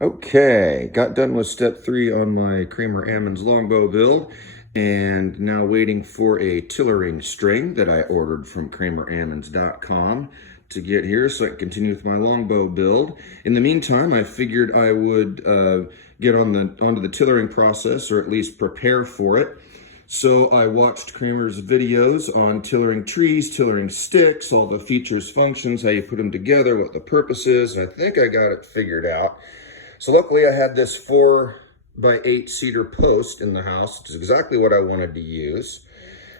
Okay, got done with step 3 on my Kramer Ammons longbow build, and now waiting for a Tillering string that I ordered from KramerAmmons.com to get here so I can continue with my longbow build. In the meantime, I figured I would get onto the tillering process, or at least prepare for it. So I watched Kramer's videos on tillering trees, tillering sticks, all the features, functions, how you put them together, what the purpose is, and I think I got it figured out. So luckily I had this 4x8 cedar post in the house, which is exactly what I wanted to use,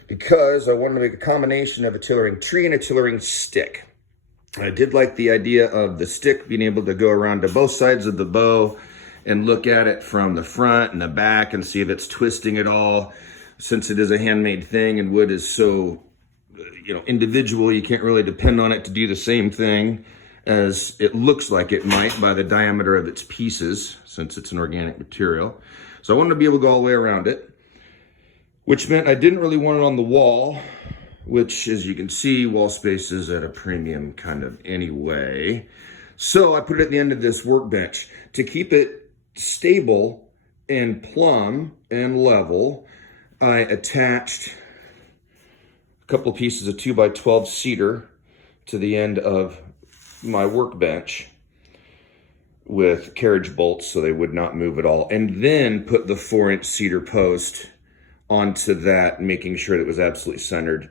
because I wanted to make a combination of a tillering tree and a tillering stick. I did like the idea of the stick being able to go around to both sides of the bow and look at it from the front and the back and see if it's twisting at all. Since it is a handmade thing and wood is so, individual, you can't really depend on it to do the same thing as it looks like it might by the diameter of its pieces, since it's an organic material. So I wanted to be able to go all the way around it, which meant I didn't really want it on the wall, which, as you can see, wall space is at a premium kind of anyway. So I put it at the end of this workbench to keep it stable and plumb and level. I attached a couple of pieces of 2x12 cedar to the end of my workbench with carriage bolts so they would not move at all, and then put the 4-inch cedar post onto that, making sure that it was absolutely centered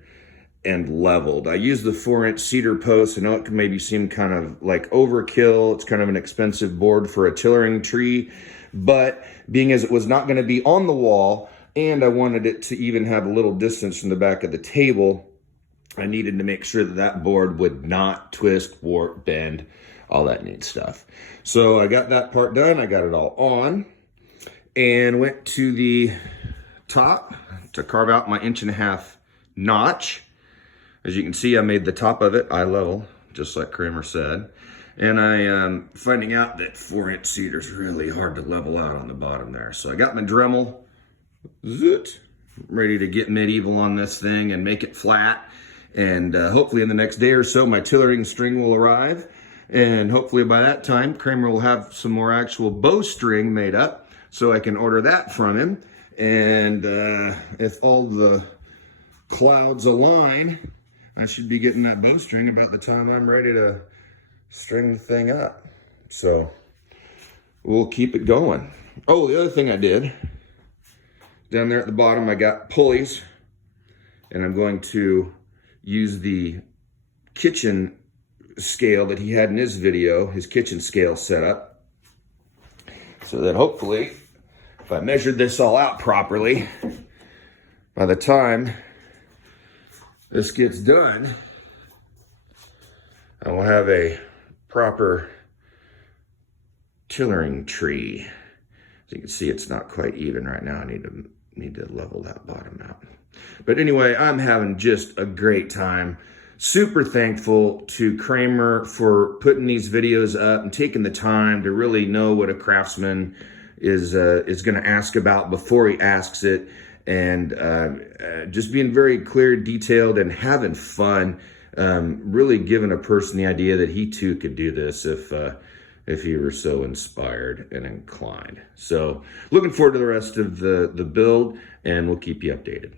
and leveled. I used the 4-inch cedar post. I know it can maybe seem kind of like overkill. It's kind of an expensive board for a tillering tree, but being as it was not going to be on the wall, and I wanted it to even have a little distance from the back of the table, I needed to make sure that that board would not twist, warp, bend, all that neat stuff. So I got that part done. I got it all on and went to the top to carve out my 1.5-inch notch. As you can see, I made the top of it eye level, just like Kramer said. And I am finding out that 4-inch cedar is really hard to level out on the bottom there. So I got my Dremel, ready to get medieval on this thing and make it flat. And hopefully in the next day or so, my tillering string will arrive. And hopefully by that time, Kramer will have some more actual bowstring made up so I can order that from him. And if all the clouds align, I should be getting that bowstring about the time I'm ready to string the thing up. So we'll keep it going. Oh, the other thing I did, down there at the bottom, I got pulleys, and I'm going to use the kitchen scale that he had in his video, his kitchen scale setup, so that hopefully, if I measured this all out properly, by the time this gets done, I will have a proper tillering tree. As you can see, it's not quite even right now. I need to level that bottom out. But anyway, I'm having just a great time. Super thankful to Kramer for putting these videos up and taking the time to really know what a craftsman is going to ask about before he asks it, and just being very clear, detailed, and having fun. Really giving a person the idea that he too could do this if he were so inspired and inclined. So looking forward to the rest of the build, and we'll keep you updated.